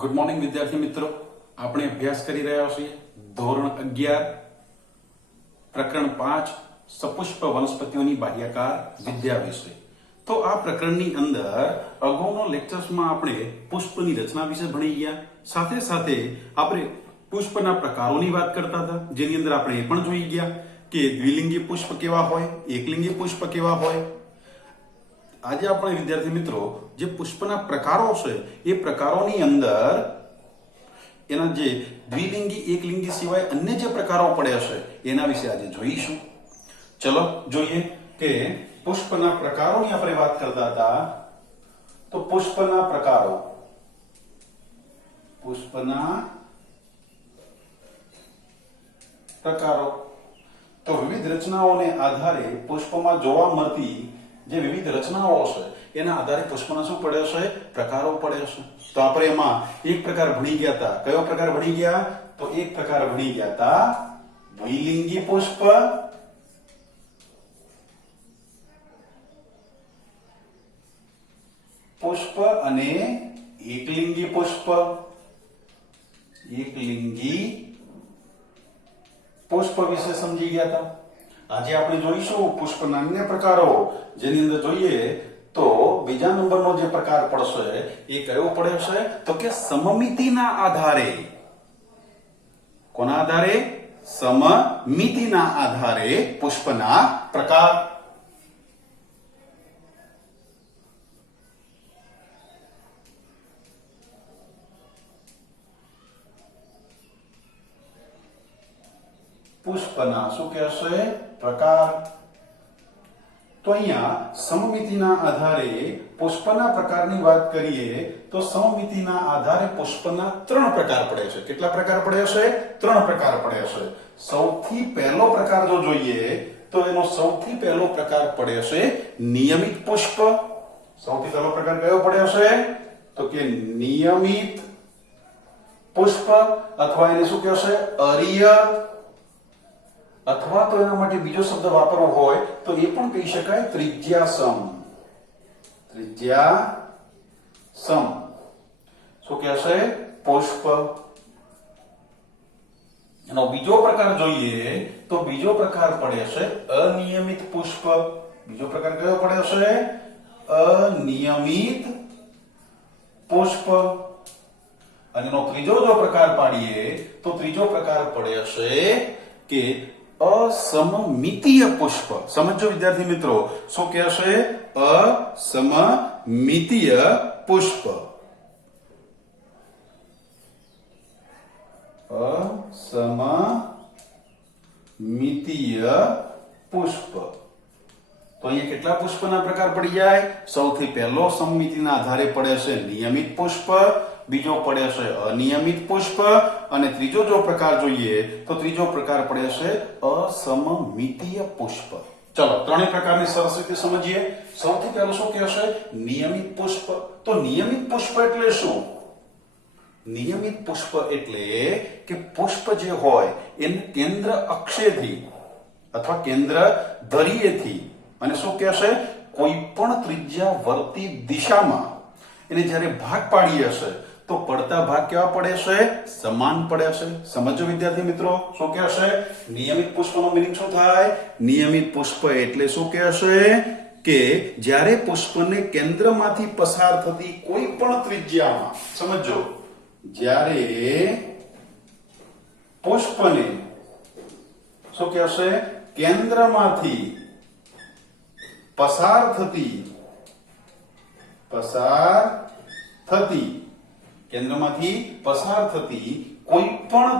Good morning વિદ્યાર્થી મિત્રો, આપણે અભ્યાસ કરી રહ્યા છીએ ધોરણ 11 પ્રકરણ 5 સપુષ્પ વનસ્પતિઓની બાહ્યાકાર વિદ્યા વિશે। તો આ પ્રકરણની અંદર અગાઉના લેક્ચર્સમાં આપણે પુષ્પની રચના વિશે ભણી ગયા, સાથે સાથે આપણે પુષ્પના પ્રકારોની વાત કરતા હતા, જેની અંદર આપણે એ પણ જોઈ ગયા કે દ્વિલિંગી પુષ્પ કેવા હોય, એકલિંગી પુષ્પ કેવા હોય। આજે આપણે વિદ્યાર્થી મિત્રો જે પુષ્પના પ્રકારો છે એ પ્રકારોની અંદર એના જે દ્વિલિંગી એકલિંગી સિવાય અન્ય જે પ્રકારો પડ્યા છે એના વિશે આજે જોઈશું। ચલો જોઈએ કે પુષ્પના પ્રકારોની આપણે વાત કરતા હતા। તો પુષ્પના પ્રકારો તો વિવિધ રચનાઓને આધારે પુષ્પમાં જોવા મળતી જે વિવિધ રચનાઓ છે એના આધારે પુષ્પના શું પડે છે, પ્રકારો પડે છે। તો આપણે એમાં એક પ્રકાર ભણી ગયા હતા। કયો પ્રકાર ભણી ગયા? તો એક પ્રકાર ભણી ગયા હતા દ્વિલિંગી પુષ્પ અને એકલિંગી પુષ્પ વિશે સમજી ગયા હતા। આજે આપણે જોઈશું પુષ્પના અન્ય પ્રકારો, જેની અંદર જોઈએ તો બીજા નંબરનો જે પ્રકાર પડશે એ કયો પડે છે? તો કે સમમિતિના આધારે। કોના આધારે? સમમિતિના આધારે પુષ્પના પ્રકાર। પુષ્પના શું કહેશે? પ્રકાર। તો અહીંયા સમમિતિના આધારે પુષ્પના પ્રકારની વાત કરીએ તો સમમિતિના આધારે પુષ્પના 3 પ્રકાર પડે છે। કેટલા પ્રકાર પડે છે? 3 પ્રકાર પડે છે। સૌથી પહેલો પ્રકાર જો જોઈએ તો એનો સૌથી પહેલો પ્રકાર પડે છે નિયમિત પુષ્પ। સૌથી પહેલો પ્રકાર કયો પડે છે? તો કે નિયમિત પુષ્પ, અથવા એને શું કહેશે? અરીય, અથવા તો એના માટે બીજો શબ્દ વાપરવો હોય તો એ પણ કહી શકાય ત્રિજ્યાસમ। શું કહેશે? પુષ્પ। એનો બીજો પ્રકાર જોઈએ તો બીજો પ્રકાર પડે છે અનિયમિત પુષ્પ। બીજો પ્રકાર કયો પડે છે? અનિયમિત પુષ્પ। અને એનો ત્રીજો જો પ્રકાર પાડીએ તો ત્રીજો પ્રકાર પડે છે કે અસમમિતીય પુષ્પ। સમજો વિદ્યાર્થી મિત્રો, શું કહેશે? અસમમિતીય પુષ્પ। અસમમિતીય પુષ્પ। તો અહીંયા કેટલા પુષ્પના પ્રકાર પડી જાય? સૌથી પહેલો સમમિતિના આધારે પડે છે નિયમિત પુષ્પ, બીજો પડે છે અનિયમિત પુષ્પ, અને ત્રીજો જો પ્રકાર જોઈએ તો ત્રીજો પ્રકાર પડે છે અસમમિતીય પુષ્પ। ચલો ત્રણેય પ્રકારની સરસ રીતે સમજીએ। સૌથી પહેલું શું કહેશે? નિયમિત પુષ્પ। તો નિયમિત પુષ્પ એટલે શું? નિયમિત પુષ્પ એટલે કે પુષ્પ જે હોય એને કેન્દ્ર અક્ષેથી અથવા કેન્દ્ર ધરીએથી અને શું કહેશે? કોઈ પણ ત્રિજ્યાવર્તી દિશામાં એને જ્યારે ભાગ પાડીએ છે તો પડતા ભાગ કેવા પડે છે? સમાન પડે છે। સમજો વિદ્યાર્થી મિત્રો, શું કહેશે? નિયમિત પુષ્પનો મીનિંગ શું થાય? નિયમિત પુષ્પ એટલે શું કહેશે? કે જ્યારે પુષ્પને કેન્દ્રમાંથી પસાર થતી કોઈ પણ ત્રિજ્યામાં, સમજો, જ્યારે પુષ્પને શું કહેશે? કેન્દ્રમાંથી પસાર થતી કેન્દ્રમાંથી પસાર થતી કોઈ પણ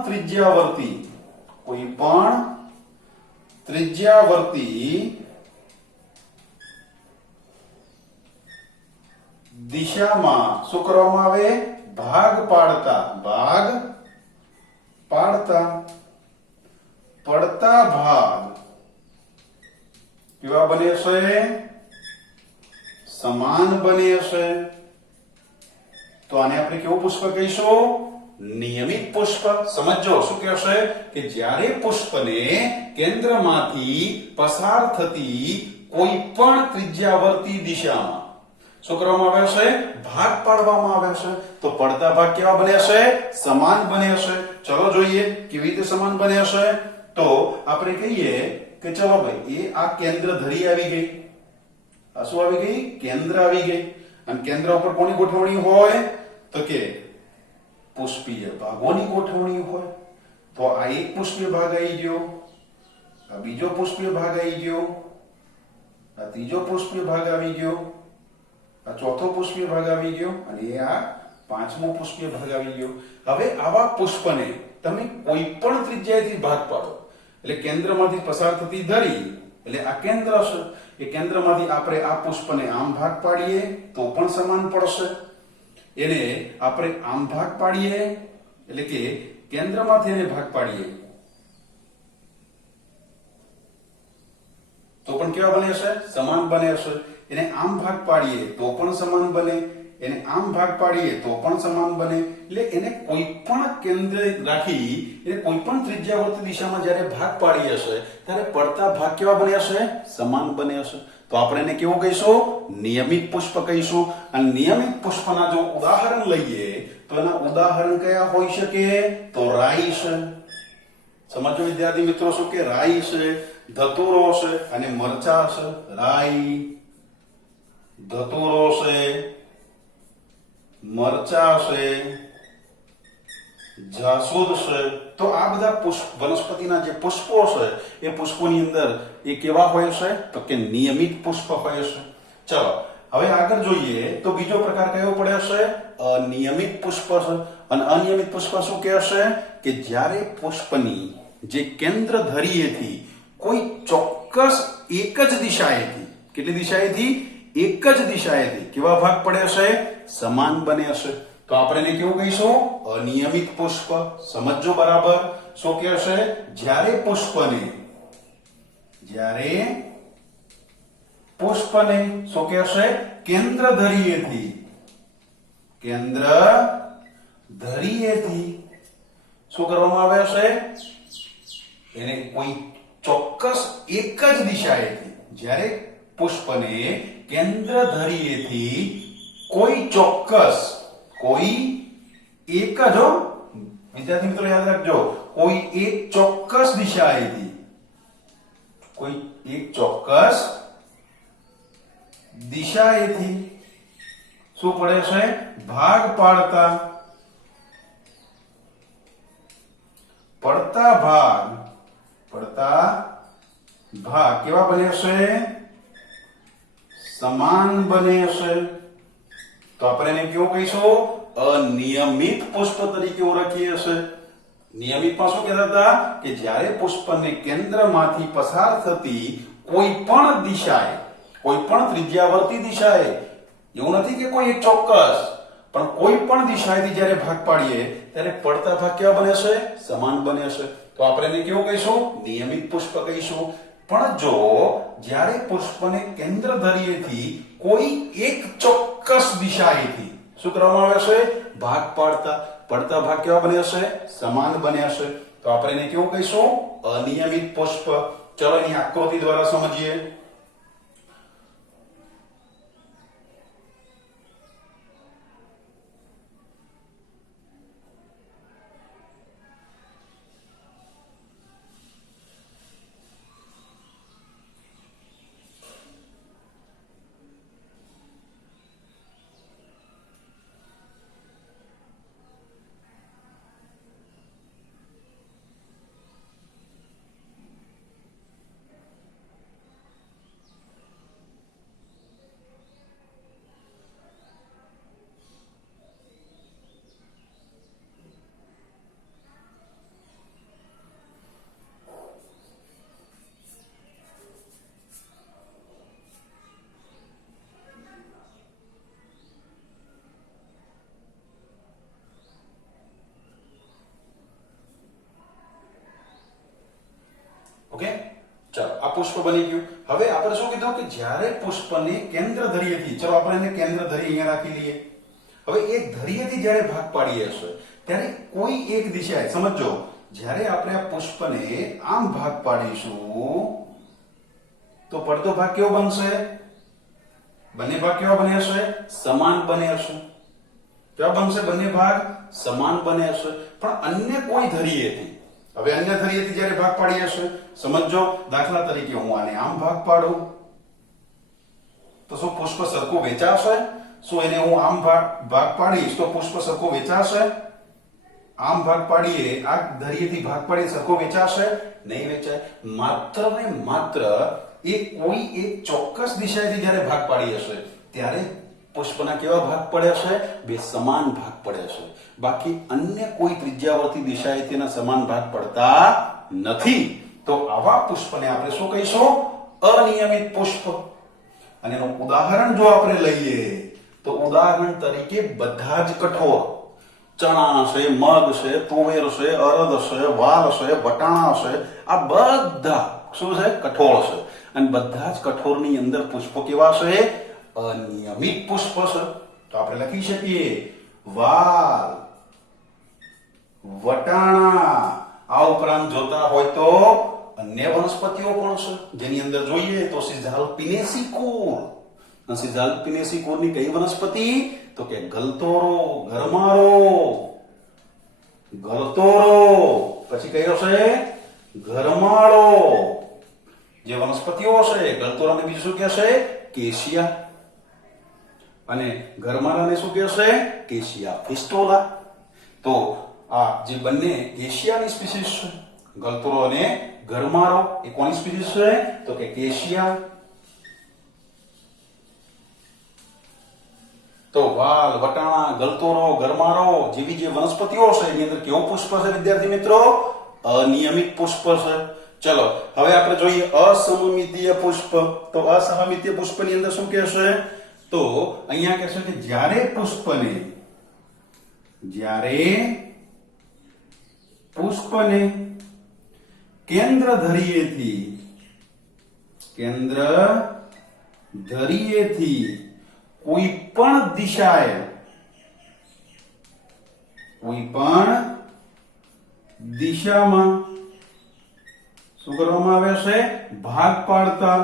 ત્રિજ્યાવર્તી દિશામાં શું કરવામાં આવે? ભાગ પાડતા પડતા ભાગ કેવા બને છે? સમાન બને છે। તો આને આપણે કેવું પુષ્પ કહીશું? નિયમિત પુષ્પ। સમજો શું કહેશે? કે જ્યારે પુષ્પને કેન્દ્રમાંથી પસાર થતી કોઈ પણ ત્રિજ્યાવર્તી દિશામાં શું કરવામાં આવ્યો છે? ભાગ પાડવામાં આવ્યો છે. તો પડતા ભાગ કેવા બન્યા છે? સમાન બન્યા છે. ચલો જોઈએ કેવી રીતે સમાન બન્યા છે. તો આપણે કહીએ કે ચલો ભાઈ એ આ કેન્દ્ર ધરી આવી ગઈ. આ શું આવી ગઈ? કેન્દ્ર આવી ગઈ. અને કેન્દ્ર ઉપર કોની ગોઠવણી હોય? તો કે પુષ્પીય ભાગોની ગોઠવણી હોય. તો આ એક પુષ્પીય ભાગ આવી ગયો, આ બીજો પુષ્પીય ભાગ આવી ગયો, આ ત્રીજો પુષ્પીય ભાગ આવી ગયો, આ ચોથો પુષ્પીય ભાગ આવી ગયો અને આ પાંચમો પુષ્પીય ભાગ આવી ગયો. હવે આવા પુષ્પને તમે કોઈ પણ ત્રિજ્યાએથી ભાગ પાડો એટલે કેન્દ્રમાંથી પસાર થતી ધરી એટલે આ કેન્દ્ર છે. એ કેન્દ્રમાંથી આપણે આ પુષ્પને આમ ભાગ પાડીએ તો પણ સમાન પડશે. એને આપણે આમ ભાગ પાડીએ એટલે કે કેન્દ્રમાંથી એને ભાગ પાડીએ તો પણ કેવા બને છે? સમાન બને છે. એને આમ ભાગ પાડીએ તો પણ સમાન બને, એને આમ ભાગ પાડીએ તો પણ સમાન બને. એટલે એને કોઈ પણ કેન્દ્ર રાખી એને કોઈ પણ ત્રિજ્યાવર્તી દિશામાં જ્યારે ભાગ પાડીએ છે ત્યારે પડતા ભાગ કેવા બન્યા છે? સમાન બન્યા છે. તો આપણે એને કેવું કહીશું? નિયમિત પુષ્પ કહીશું. અને નિયમિત પુષ્પના જો ઉદાહરણ લઈએ તો એના ઉદાહરણ કયા હોઈ શકે? તો રાઈ છે. સમજો વિદ્યાર્થી મિત્રો શું કે રાઈ છે, ધતુરો છે અને મરચા છે. રાઈ, ધતુરો છે, મરચા છે, જાસૂદ છે. તો આ બધા વનસ્પતિના જે પુષ્પો છે એ પુષ્પોની અંદર એ કેવા હોય છે? તો કે નિયમિત પુષ્પ હોય છે. ચલો હવે આગળ જોઈએ તો બીજો પ્રકાર કયો પડે છે? અનિયમિત પુષ્પ છે. અને અનિયમિત પુષ્પ શું કહે છે? કે જ્યારે પુષ્પની જે કેન્દ્ર ધરીએથી કોઈ ચોક્કસ એક જ દિશાએથી, કેટલી દિશાએથી? એક જ દિશાએથી કેવા ભાગ પડે છે? સમાન બને છે. તો આપણે એને કેવું કહીશું? અનિયમિત પુષ્પ. સમજો બરાબર શું કહે છે? જ્યારે પુષ્પને શું કહે છે? કેન્દ્ર ધરીએથી શું કરવામાં આવે છે? એને કોઈ ચોક્કસ એક જ દિશાએથી, જ્યારે પુષ્પને કેન્દ્ર ધરીએથી કોઈ ચોક્કસ, કોઈ એક જ, વિદ્યાર્થી મિત્રો યાદ રાખજો, કોઈ એક ચોક્કસ દિશાએથી, કોઈ એક ચોક્કસ દિશાએથી શું પડે છે? ભાગ પાડતા પડતા ભાગ કેવા બને છે? સમાન બને છે. તો આપણે એને કેવું કહીશું? અનિયમિત પુષ્પ તરીકે ઓળખીએ છીએ. નિયમિતમાં શું કહેતા હતા? કે જ્યારે પુષ્પને કેન્દ્રમાંથી પસાર થતી કોઈ પણ દિશાએ, કોઈ પણ ત્રિજ્યાવર્તી દિશાએ, એવું નથી કે કોઈ એક ચોક્કસ, પણ કોઈ પણ દિશાએથી જ્યારે ભાગ પાડીએ ત્યારે પડતા ભાગ કેવા બને છે? સમાન બને છે. તો આપણે એને કેવું કહીશું? નિયમિત પુષ્પ કહીશું. પણ જો જ્યારે પુષ્પને કેન્દ્ર ધરીએથી કોઈ એક ચોક્કસ દિશાએથી શું કરવામાં આવે છે? ભાગ પાડતા પડતા ભાગ કેવા બન્યા છે? સમાન બન્યા છે. તો આપણે એને કેવું કહીશું? અનિયમિત પુષ્પ. ચલો એની આકૃતિ દ્વારા સમજીએ. ઓકે, ચાલો આ પુષ્પ બની ગયું. હવે આપણે શું કીધું કે જ્યારે પુષ્પને કેન્દ્ર ધરીએથી, ચલો આપણે એને કેન્દ્ર ધરી અહીંયા રાખી લઈએ. હવે એક ધરીએથી જ્યારે ભાગ પાડીએ છીએ ત્યારે કોઈ એક દિશાએ, સમજો જ્યારે આપણે આ પુષ્પને આમ ભાગ પાડીશું તો પડતો ભાગ કેવો બનશે? બંને ભાગ કેવા બને હશે? સમાન બને હશે. કેવા બનશે? બંને ભાગ સમાન બને હશે. પણ અન્ય કોઈ ધરીએથી, હવે અન્ય ધરીએથી જ્યારે ભાગ પાડી હશે, સમજો દાખલા તરીકે હું આને આમ ભાગ પાડું તો શું પુષ્પ સરખું વેચાશે? શું એને હું આમ ભાગ પાડીશ તો પુષ્પ સરખું વેચાશે? આમ ભાગ પાડીએ, આ ધરીએથી ભાગ પાડીએ, સરખો વેચાશે? નહીં વેચાય. માત્ર ને માત્ર એ કોઈ એક ચોક્કસ દિશાએથી જ્યારે ભાગ પાડી હશે ત્યારે પુષ્પના કેવા ભાગ પડે હશે? બે સમાન ભાગ પડે હશે. બાકી અન્ય કોઈ ત્રિજ્યાવર્તી દિશાએ તેના સમાન ભાગ પડતા નથી. તો આવા પુષ્પને આપણે શું કહીશું? અનિયમિત પુષ્પ. અને એનું ઉદાહરણ જો આપણે લઈએ તો ઉદાહરણ તરીકે બધા જ કઠોળ, ચણા છે, મગ છે, તુવેર છે, અડદ છે, વાલ છે, વટાણા છે, આ બધા શું છે? કઠોળ છે. અને બધા જ કઠોળની અંદર પુષ્પો કેવા છે? અનિયમિત પુષ્પ છે. તો આપણે લખી શકીએ વાલ, વટાણા. આ ઉપરાંત જોતા હોય તો અન્ય વનસ્પતિઓ પણ છે જેની અંદર જોઈએ તો સિઝાલ પિનેસી કુળ. સિઝાલ પિનેસી કુળની કઈ વનસ્પતિ? તો કે ગલતોરો, ગરમાળો, ગલતોરો. પછી કયો છે? ગરમાળો. જે વનસ્પતિઓ છે ગલતોરાને બીજું શું કહેશે? કેશિયા. અને ગરમાળાને શું કહેશે? કેશિયા ફિસ્ટોલા. તો આ જે બંને કેશિયાની સ્પીસીસ છે, ગલતોરો અને ગરમાળો, એ કોની સ્પીસીસ છે? તો કે કેશિયા. તો વાલ, વટાણા, ગલતોરો, ગરમાળો જેવી જે વનસ્પતિઓ છે એની અંદર કેવું પુષ્પ છે વિદ્યાર્થી મિત્રો? અનિયમિત પુષ્પ છે. ચલો હવે આપણે જોઈએ અસમમિતીય પુષ્પ. તો અસમમિતીય પુષ્પની અંદર શું કહેશે? તો અહીંયા કહેશે કે જ્યારે પુષ્પને કેન્દ્ર ધરીએથી કોઈ પણ દિશામાં શું કરવામાં આવે છે? ભાગ પાડતા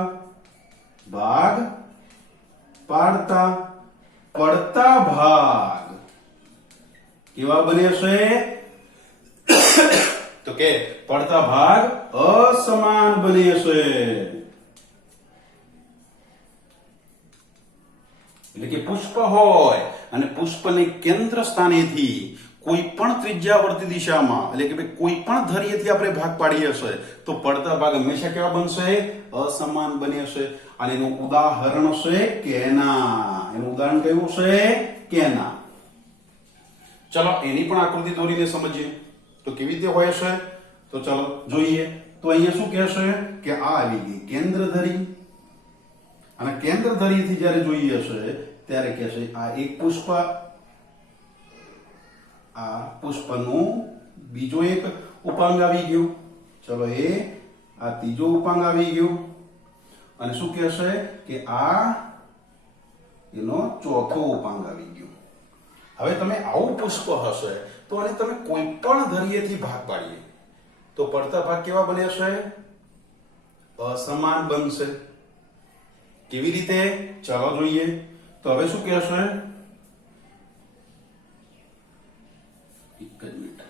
પડતા ભાગ કેવા બને છે? તો કે પડતા ભાગ અસમાન બને છે. એટલે કે પુષ્પ હોય અને પુષ્પને કેન્દ્ર સ્થાનેથી કોઈ પણ ત્રિજ્યાવર્તી દિશામાં, એટલે કે કોઈ પણ ધરીએથી આપણે ભાગ પાડીએ છે તો પડતા ભાગ હંમેશા કેવા બનશે? અસમાન બને છે. અને એનું ઉદાહરણ છે કેના. એનું ઉદાહરણ કયું છે? કેના. ચલો એની પણ આકૃતિ દોરીને સમજીએ તો કેવી રીતે હોય છે. તો ચલો જોઈએ. તો અહીંયા શું કહેશે કે આ આવી ગઈ કેન્દ્ર ધરી. અને કેન્દ્ર ધરીથી જ્યારે જોઈએ છે ત્યારે કહેશે આ એક પુષ્પ, આ પુષ્પનું બીજો એક ઉપાંગ આવી ગયું. ચલો આ ત્રીજો ઉપાંગ આવી ગયું. અને શું કહેશે કે આ એનો ચોથો ઉપાંગ આવી ગયો. હવે તમે આવું પુષ્પ હશે તો આને તમે કોઈ પણ ધરીએથી ભાગ પાડીએ તો પડતા ભાગ કેવા બને છે? અસમાન બનશે. કેવી રીતે? ચાલો જોઈએ. તો હવે શું કહેશે? એક જ મિનિટ,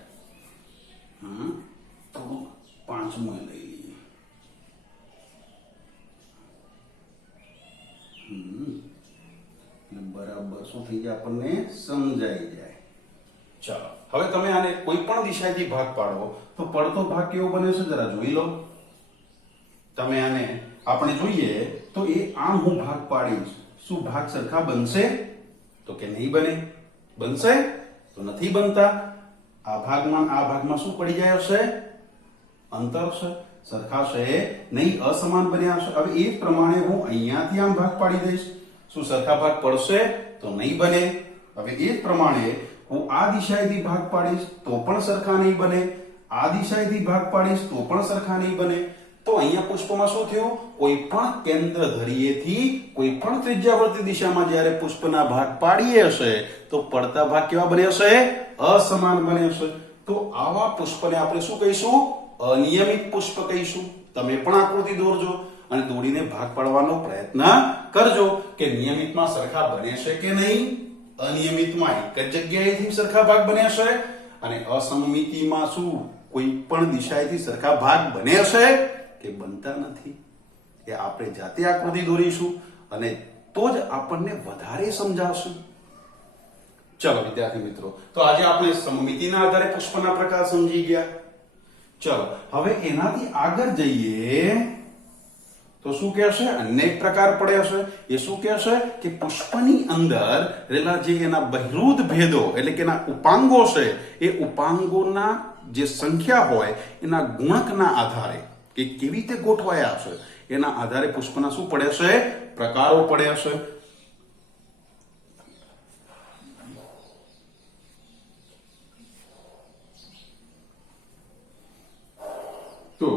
થોડું પાંચમું લઈ લઈએ. બરાબર શું થઈ જાય આપણને સમજાઈ જાય. ચાલો હવે તમે આને કોઈ પણ દિશાએથી ભાગ પાડો તો પડતો ભાગ કેવો બને છે જરા જોઈ લો. તમે આને આપણે જોઈએ તો એ આમ હું ભાગ પાડીશ, શું ભાગ સરખા બનશે? તો કે નહીં બને. બનશે? તો નથી બનતા. આ ભાગમાં શું પડી જાય હશે? અંતર છે. સરખા છે નહીં, અસમાન બન્યા હશે. હવે એ જ પ્રમાણે હું અહીંયાથી આમ ભાગ પાડી દઈશ, શું સરખા ભાગ પડશે? તો નહીં બને. હવે એ જ પ્રમાણે હું આ દિશાએથી ભાગ પાડીશ તો પણ સરખા નહીં બને. આ દિશાએથી ભાગ પાડીશ તો પણ સરખા નહીં બને. તો અહીંયા પુષ્પમાં શું થયું? કોઈ પણ કેન્દ્ર ધરીએથી કોઈ પણ ત્રિજ્યાવર્તી દિશામાં જ્યારે પુષ્પના ભાગ પાડીએ હશે તો પડતા ભાગ કેવા બને હશે? અસમાન બને હશે. તો આવા પુષ્પને આપણે શું કહીશું? અનિયમિત પુષ્પ કહીશું. તમે પણ આકૃતિ દોરજો. અને દોડીને ભાગ પાડવાનો પ્રયત્ન કરજો કે નિયમિતમાં સરખા બને છે કે નહીં. અનિયમિતમાં એક જ જગ્યાએથી સરખા ભાગ બને છે અને અસમમિતિમાં શું કોઈ પણ દિશાએથી સરખા ભાગ બને છે કે બનતા નથી. એ આપણે જાતે આકૃતિ દોરીશું અને તો જ આપણને વધારે સમજાવશે. ચલો વિદ્યાર્થી મિત્રો, તો આજે આપણે સમમિતિના આધારે પુષ્પના પ્રકાર સમજી ગયા. ચલો હવે એનાથી આગળ જઈએ તો શું કહેશે? અનેક પ્રકાર પડે છે. એ શું કહેશે કે પુષ્પની અંદર રહેલા જે એના બહિરુદ ભેદો એટલે કે એના ઉપાંગો છે એ ઉપાંગોના જે સંખ્યા હોય એના ગુણકના આધારે કે કેવી રીતે ગોઠવાયા છે એના આધારે પુષ્પના શું પડે છે? પ્રકારો પડે છે. તો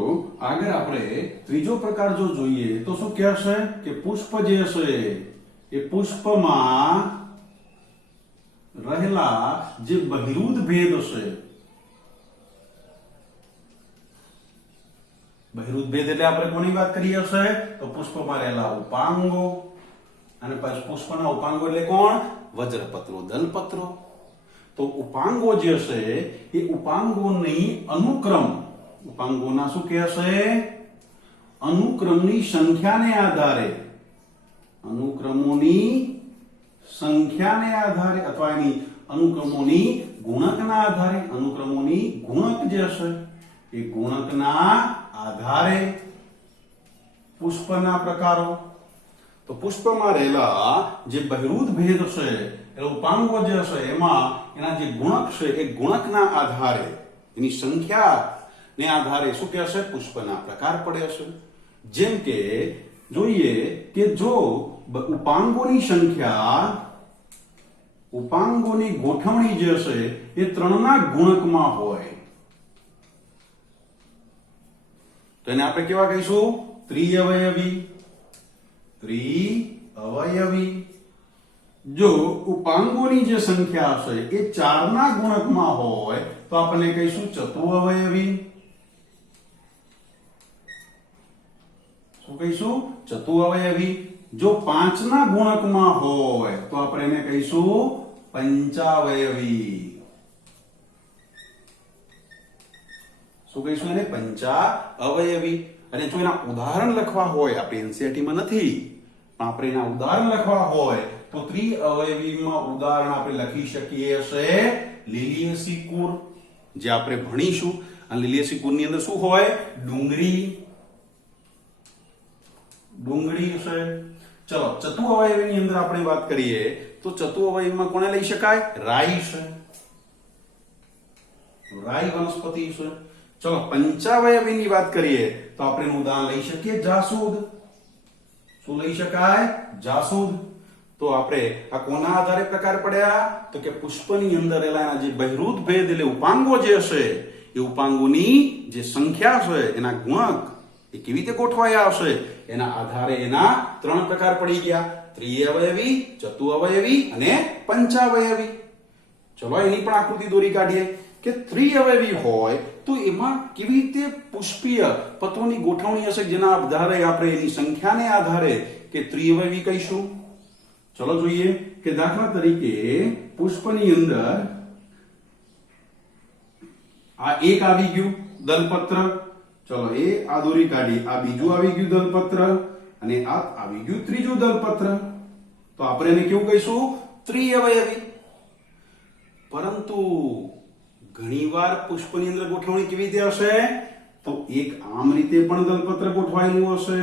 આગળ આપણે ત્રીજો પ્રકાર જો જોઈએ તો શું કહેશે કે પુષ્પ જે છે એ પુષ્પમાં રહેલા જે બહિરુદ ભેદ છે, બહિરુદ ભેદ એટલે આપણે કોની વાત કરીએ છે? તો પુષ્પમાં રહેલા ઉપાંગો. અને પછી પુષ્પના ઉપાંગો એટલે કોણ? વજ્રપત્રો, દલપત્રો. તો ઉપાંગો જે છે એ ઉપાંગોની અનુક્રમ, ઉપાંગોના શું કહેશે? અનુક્રમની સંખ્યાને આધારે, અનુક્રમોની સંખ્યાને આધારે અથવા એની અનુક્રમોની ગુણકના આધારે, અનુક્રમોની ગુણક જે છે એ ગુણકના આધારે પુષ્પના પ્રકારો. તો પુષ્પમાં રહેલા જે બહિરુદ ભેદ છે એટલે ઉપાંગો જે છે એમાં એના જે ગુણક છે એ ગુણકના આધારે એની સંખ્યા ને આધારે શું કહેશે? પુષ્પના પ્રકાર પડે છે. જેમ કે જોઈએ કે જો ઉપાંગોની સંખ્યા, ઉપાંગોની ગોઠવણી જે છે એ 3 ના ગુણકમાં હોય તો એને આપણે કેવા કહીશું? ત્રિઅવયવી. ત્રિઅવયવી. જો ઉપાંગોની જે સંખ્યા છે એ 4 ના ગુણકમાં હોય તો આપણે કહીશું ચતુઅવયવી. શું કહીશું? ચતુઅવયવી. જો 5 ના ગુણકમાં હોય તો આપણે એને કહીશું પંચાવયવી. શું કહીશું એને? પંચાવયવી. અને જો એના ઉદાહરણ લખવા હોય, આપણે એનસીઈઆરટી માં નથી પણ આપણે એના ઉદાહરણ લખવા હોય તો ત્રિઅવયવીમાં ઉદાહરણ આપણે લખી શકીએ છે લીલિયેસી કુર, જે આપણે ભણીશું. અને લીલિયેસી કુરની અંદર શું હોય? ડુંગળી, ડુંગળી છે. ચલો ચતુઅવયવીની અંદર આપણે વાત કરીએ તો ચતુઅવયવીમાં કોને લઈ શકાય? રાઈ છે, રાઈ વનસ્પતિ છે. ચલો પંચાવયવીની વાત કરીએ તો આપણે એનું ઉદાહરણ લઈ શકીએ જાસૂદ. શું લઈ શકાય? જાસૂદ. તો આપણે આ કોના આધારે પ્રકાર પડ્યા? તો કે પુષ્પની અંદર રહેલા જે બહિરુદ ભેદ એટલે ઉપાંગો જે છે એ ઉપાંગોની જે સંખ્યા છે એના ગુણક એ કેવી રીતે ગોઠવાયા આવશે એના આધારે એના 3 પ્રકાર પડી ગયા: ત્રિઅવયવી, ચતુઅવયવી અને પંચાવયવી. ચલો એની પણ આકૃતિ દોરી કાઢીએ કે ત્રિઅવયવી હોય તો એમાં કેવી રીતે પુષ્પીય પત્રોની ગોઠવણી હશે જેના આધારે આપણે એની સંખ્યાને આધારે કે ત્રિઅવયવી કહીશું. ચલો જોઈએ કે દાખલા તરીકે પુષ્પની અંદર આ એક આવી ગયું દલપત્ર. ચલો એ આ દોરી કાઢી, આ બીજું આવી ગયું દલપત્ર અને આ આવી ગયું ત્રીજું દલપત્ર. તો આપણે એને કેવું કહીશું? ત્રિઅવયવી. પરંતુ ઘણીવાર પુષ્પની અંદર ગોઠવણી કેવી રીતે હશે? તો એક આમ રીતે પણ દલપત્ર ગોઠવાયેલું હશે,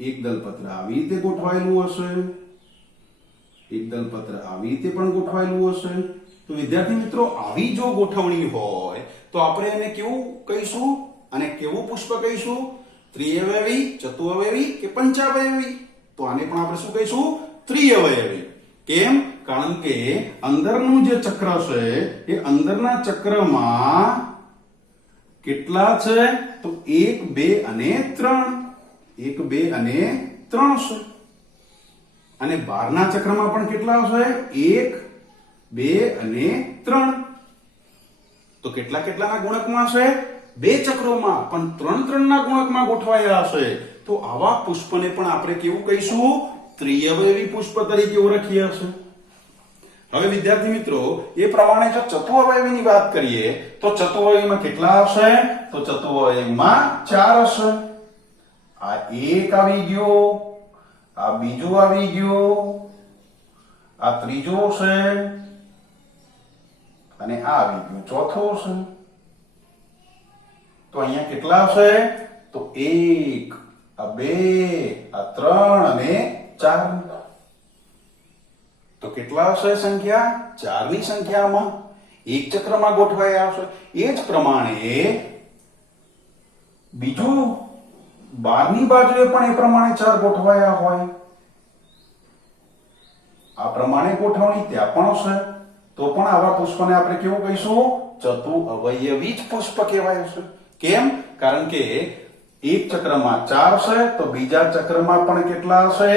એક દલપત્ર આવી રીતે ગોઠવાયેલું હશે, એક દલપત્ર આવી રીતે પણ ગોઠવાયેલું હશે. તો વિદ્યાર્થી મિત્રો, આવી જો ગોઠવણી હોય તો આપણે એને કેવું કહીશું અને કેવું પુષ્પ કહીશું? ત્રિઅવયવી, ચતુઅવયવી કે પંચાવયવી? તો આને પણ આપણે શું કહીશું? ત્રિઅવયવી. કેમ? કારણ કે અંદરનું જે ચક્ર છે એ અંદરના ચક્રમાં કેટલા છે? તો 1, 2 અને 3. 1, 2 અને 3 છે. અને બહારના ચક્રમાં પણ કેટલા છે? 1, 2 અને 3. તો કેટલાના ગુણકમાં છે? બે ચક્રોમાં પણ 3 ના ગુણકમાં ગોઠવાયા હશે તો આવા પુષ્પને પણ આપણે કેવું કહીશું? ત્રિઅવયવી પુષ્પ તરીકે ઓળખીએ હશે. હવે વિદ્યાર્થી મિત્રો, એ પ્રમાણે જો ચતુઅવયવીની વાત કરીએ તો ચતુઅવયવીમાં કેટલા હશે? તો ચતુઅવયવીમાં 4 હશે. આ એક આવી ગયો, આ બીજું આવી ગયું, આ ત્રીજો છે અને આ આવી ગયું ચોથો છે. તો અહીંયા કેટલા છે? તો 1, આ 2, આ 3 અને 4. તો કેટલા હશે સંખ્યા? 4 ની સંખ્યામાં એક ચક્રમાં ગોઠવાયા હશે. એ જ પ્રમાણે બીજું 12 ની બાજુએ પણ એ પ્રમાણે 4 ગોઠવાયા હોય. આ પ્રમાણે ગોઠવણી ત્યાં પણ હશે તો પણ આવા પુષ્પને આપણે કેવું કહીશું? ચતુઅવયવી જ પુષ્પ કહેવાય છે. કેમ? કારણ કે એક ચક્રમાં 4 છે તો બીજા ચક્રમાં પણ કેટલા હશે?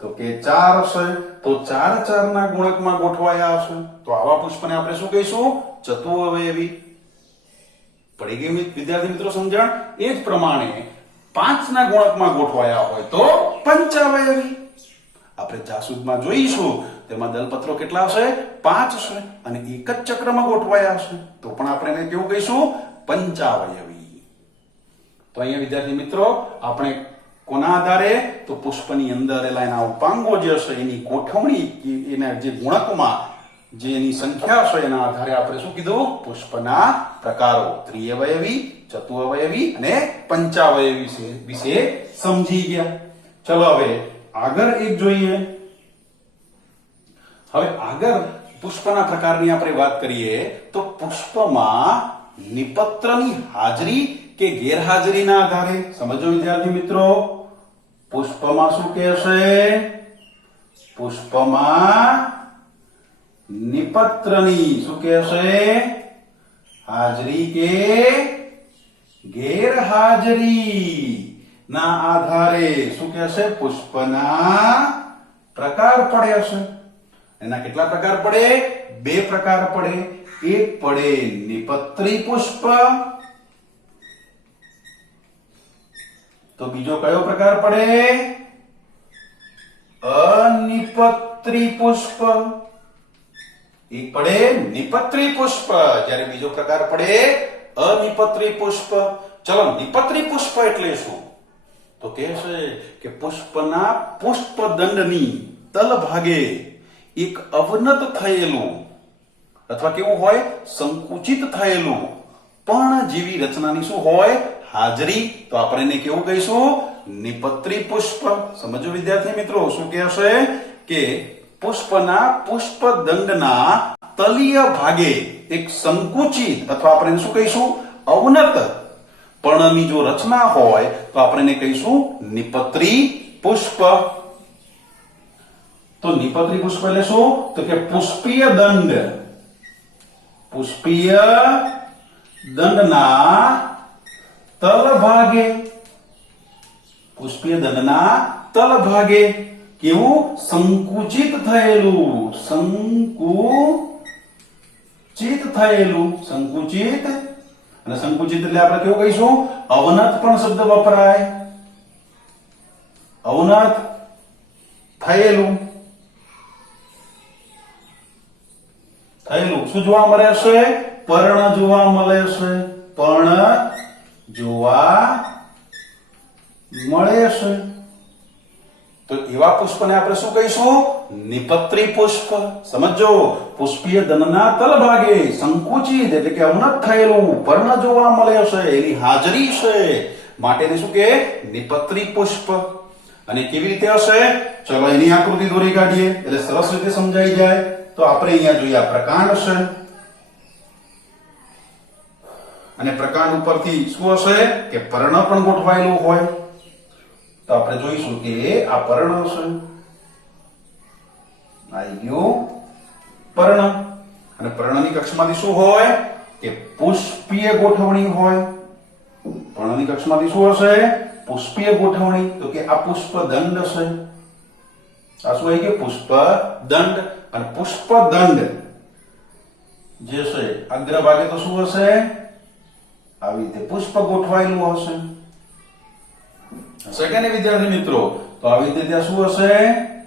તો કે 4 હશે. તો 4 ના ગુણકમાં ગોઠવાયા હશે તો આવા પુષ્પને આપણે શું કહીશું? ચતુઅવયવી. પડી ગઈ વિદ્યાર્થી મિત્રો સમજણ? એ જ પ્રમાણે 5 ના ગુણકમાં ગોઠવાયા હોય તો પંચાવયવી. આપણે જાસૂદમાં જોઈશું તેમાં દલપત્રો કેટલા હશે? 5 છે અને એક જ ચક્રમાં ગોઠવાયા હશે તો પણ આપણે એને કેવું કહીશું? પંચાવયવી. તો અહીંયા વિદ્યાર્થી મિત્રો આપણે કોના આધારે? તો પુષ્પની અંદર રહેલા એના ઉપાંગો જે હશે એની ગોઠવણી, એના જે ગુણકમાં જે એની સંખ્યા હશે એના આધારે આપણે શું કીધું? પુષ્પના પ્રકારો ત્રિઅવયવી, ચતુઅવયવી અને પંચાવયવી વિશે સમજી ગયા. ચલો હવે આગળ એક જોઈએ. હવે આગળ પુષ્પના પ્રકારની આપણે વાત કરીએ તો પુષ્પમાં નિપત્રની હાજરી કે ગેરહાજરીના આધારે સમજો વિદ્યાર્થી મિત્રો. પુષ્પમાં શું કહેશે? પુષ્પમાં નિપત્રની શું કહેશે? હાજરી કે ગેરહાજરી ના આધારે શું કહેશે? પુષ્પના પ્રકાર પડે છે. એના કેટલા પ્રકાર પડે? 2 પ્રકાર પડે. એક પડે નિપત્રી પુષ્પ, તો બીજો કયો પ્રકાર પડે? અનિપત્રી પુષ્પ. એક પડે નિપત્રી પુષ્પ જ્યારે બીજો પ્રકાર પડે અનિપત્રી પુષ્પ. ચલો, નિપત્રી પુષ્પ એટલે શું? તો કહે છે કે પુષ્પના પુષ્પદંડની તલભાગે એક અવનત થયેલું અથવા કેવું હોય? સંકુચિત થયેલું પર્ણ જેવી રચનાની શું હોય? હાજરી. તો આપણે એને કેવું કહીશું? નિપત્રી પુષ્પ. સમજો વિદ્યાર્થી મિત્રો, શું કહેશે? કે પુષ્પના પુષ્પદંડના તલીય ભાગે એક સંકુચિત અથવા આપણે એને શું કહીશું? અવનત પર્ણની જો રચના હોય તો આપણે એને કહીશું નિપત્રી પુષ્પ. તો નિપત્રી પુષ્પ એટલે શું? તો કે પુષ્પીય દંડ, પુષ્પીય દંડના તલભાગે, પુષ્પીય દંડના તલભાગે કેવું? સંકુચિત થયેલું, સંકુચિત થયેલું, સંકુચિત. અને સંકુચિત એટલે આપણે કેવું કહીશું? અવનત પણ શબ્દ વપરાય. અવનત થયેલું, થયેલું શું જોવા મળે છે? પર્ણ જોવા મળે છે. પર્ણ જોવા મળે છે. તો એવા પુષ્પને આપણે શું કહીશું? નિપત્રી પુષ્પ. સમજો, પુષ્પીય દંડના તલભાગે સંકુચિત એટલે કે અવનત થયેલું પર્ણ જોવા મળે છે, એની હાજરી છે માટે શું કે? નિપત્રી પુષ્પ. અને કેવી રીતે હશે? ચલો એની આકૃતિ દોરી કાઢીએ એટલે સરસ રીતે સમજાઈ જાય. તો આપણે અહીંયા જોઈએ આ પ્રકાંડ છે અને પ્રકાંડ ઉપરથી શું હશે? કે પર્ણ પણ ગોઠવાયેલું હોય. તો આપણે જોઈશું કે આ પર્ણ છે. આવી ગયું પર્ણ. અને પર્ણની કક્ષમાંથી શું હોય? કે પુષ્પીય ગોઠવણી હોય. પર્ણની કક્ષમાંથી શું હશે? પુષ્પીય ગોઠવણી. તો કે આ પુષ્પદંડ છે. આ શું હોય? કે પુષ્પદંડ. અને પુષ્પદંડ જે છે અગ્રભાગે તો શું હશે? આવી રીતે પુષ્પ ગોઠવાયેલું હશે હશે કે નહીં વિદ્યાર્થી મિત્રો? તો આવી રીતે ત્યાં શું હશે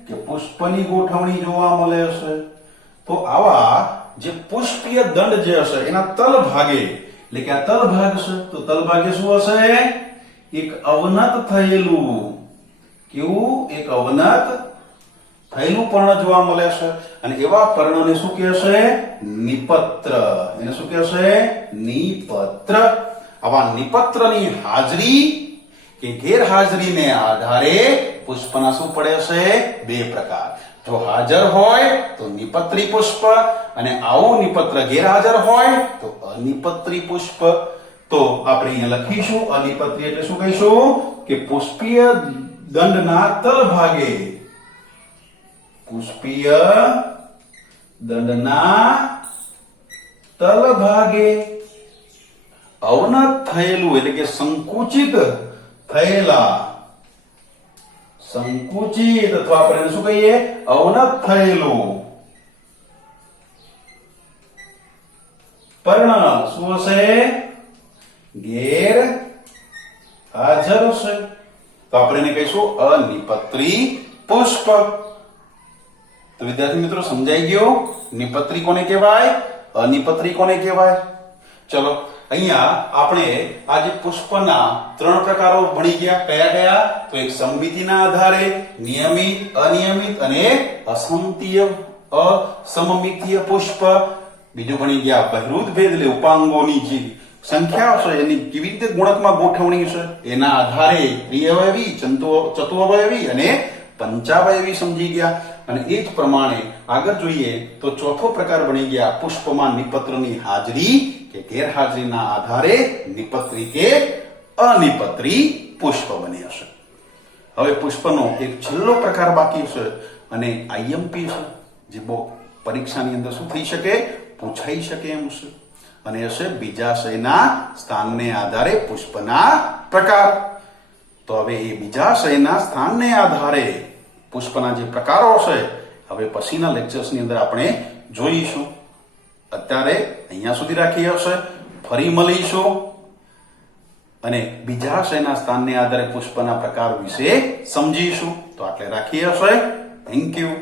કે પુષ્પની ગોઠવણી જોવા મળે હશે. તો આવા જે પુષ્પીય દંડ જે હશે એના તલ ભાગે એટલે કે આ તલ ભાગ છે તો તલ ભાગે શું હશે? એક અવનત થયેલું કેવું? એક અવનત થયેલું પર્ણ જોવા મળે છે અને એવા પર્ણને શું કહેશે? નિપત્ર. એને શું કહેશે? નિપત્ર. આવા નિપત્રની હાજરી કે ગેરહાજરીને આધારે પુષ્પના શું પડે છે? બે પ્રકાર. જો હાજર હોય તો નિપત્રી પુષ્પ અને આવું નિપત્ર ગેરહાજર હોય તો અનિપત્રી પુષ્પ. તો આપણે અહીંયા લખીશું અનિપત્રી એટલે શું કહીશું કે પુષ્પીય દંડના તલ ભાગે પુષ્પીય દંડના તલ ભાગે અવનત થયેલું એટલે કે સંકુચિત થયેલા સંકુચિત અથવા આપણે શું કહીએ? અવનત થયેલું પર્ણ શું હશે? ગેર હાજર હશે. તો આપણે એને કહીશું અનિપત્રી પુષ્પ. તો વિદ્યાર્થી મિત્રો સમજાઈ ગયો નિપત્રી કોને કહેવાય? અનિપત્રી કોને કહેવાય? ચલો અહીંયા આપણે આજે પુષ્પના ત્રણ પ્રકારો ભણી ગયા. કયા કયા? તો એક સમમિતિના આધારે, નિયમિત, અનિયમિત અને અસમમિતીય પુષ્પ. બીજું ભણી ગયા બહિરુદ ભેદ એટલે ઉપાંગોની જે સંખ્યા છે એની કેવી રીતે ગુણકમાં ગોઠવણી છે એના આધારે ત્રિઅવયવી, ચતુઅવયવી અને પંચાવયવી સમજી ગયા. અને એ જ પ્રમાણે આગળ જોઈએ તો ચોથો પ્રકાર બની ગયા પુષ્પમાં નિપત્રની હાજરી કે ગેરહાજરીના આધારે નિપત્રી કે અનિપત્રી પુષ્પ બની હશે. હવે પુષ્પનો એક છેલ્લો પ્રકાર બાકી છે અને આઈએમપી છે જે બહુ પરીક્ષાની અંદર શું થઈ શકે? પૂછાઈ શકે એમ છે અને હશે બીજાશયના સ્થાનને આધારે પુષ્પના પ્રકાર. તો હવે એ બીજાશયના સ્થાનને આધારે પુષ્પના જે પ્રકારો છે હવે પછીના લેક્ચર્સની અંદર આપણે જોઈશું. અત્યારે અહીંયા સુધી રાખી હશે. ફરી મળીશું અને બીજાશયના સ્થાનને આધારે પુષ્પના પ્રકાર વિશે સમજીશું. તો આટલે રાખી હશે. Thank you.